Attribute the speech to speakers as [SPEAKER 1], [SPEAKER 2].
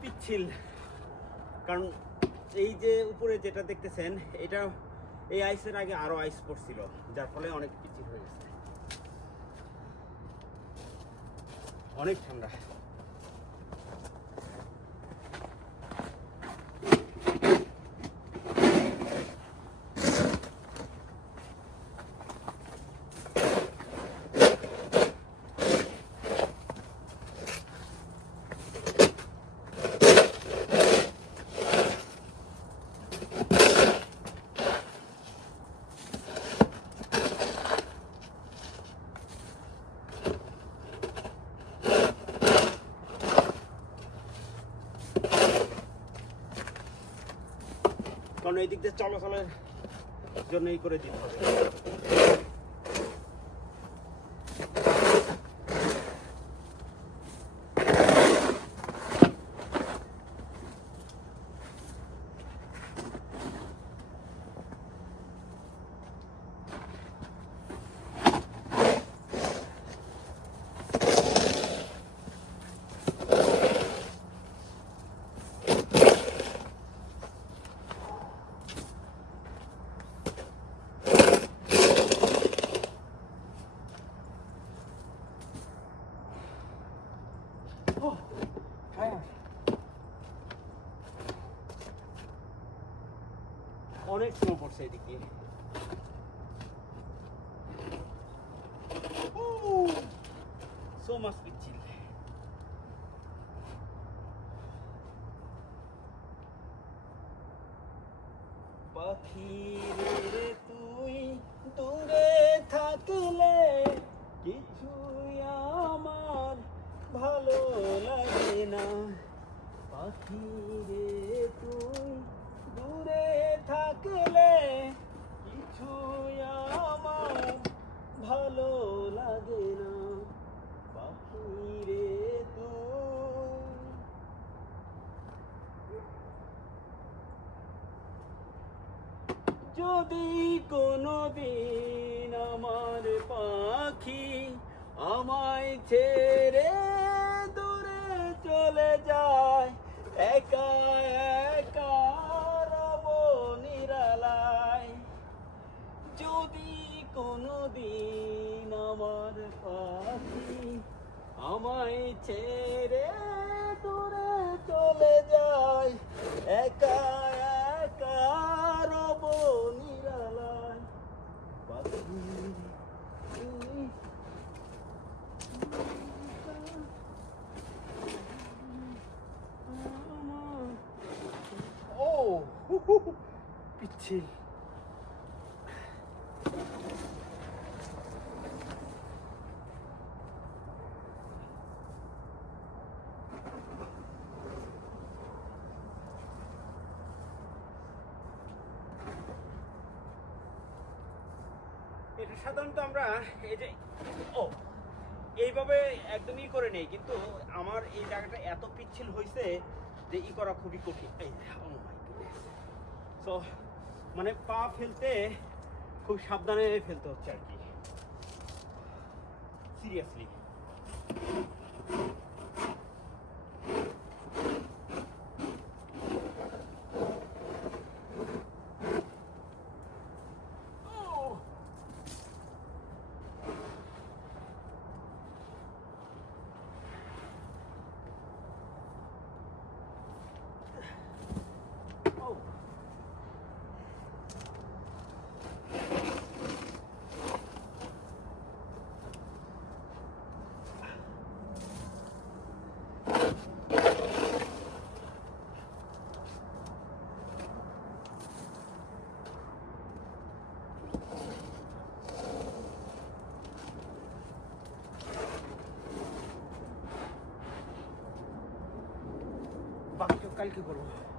[SPEAKER 1] পিচ্ছিল। কারণ এই যে উপরে যেটা দেখতেছেন, এটা এই আইসের আগে আরও আইস পড়ছিল, যার ফলে অনেক পিচ্ছিল হয়ে গেছে। অনেক ঠান্ডা। কারণ এই দিক দিয়ে চলাচলের জন্যই করে দিতে হবে অনেক স্নো পড়ছে এদিক দিয়ে সো মাছ পিচ্ছিল পাখি রে তুই দূরে থাকলে কিছুই আমার ভালো লাগে না পাখি রে যদি কোনো দিন আমার পাখি আমায় ছেড়ে দূরে চলে যায়, একা একা নিরালায়। যদি কোনো দিন আমার পাখি আমায় ছেড়ে দূরে চলে যায় একা একা রব নিরালায় পাখি তুই আমার- ও হু হু হু, পিচ্ছিল এটা সাধারণত আমরা এই যে, ও, এইভাবে একদমই করে নেই, কিন্তু আমার এই জায়গাটা এত পিচ্ছিল হয়েছে যে ই করা খুবই কঠিন। এই সো মানে পা ফেলতে খুব সাবধানে ফেলতে হচ্ছে আর কি। সিরিয়াসলি 막교 깔기 걸어.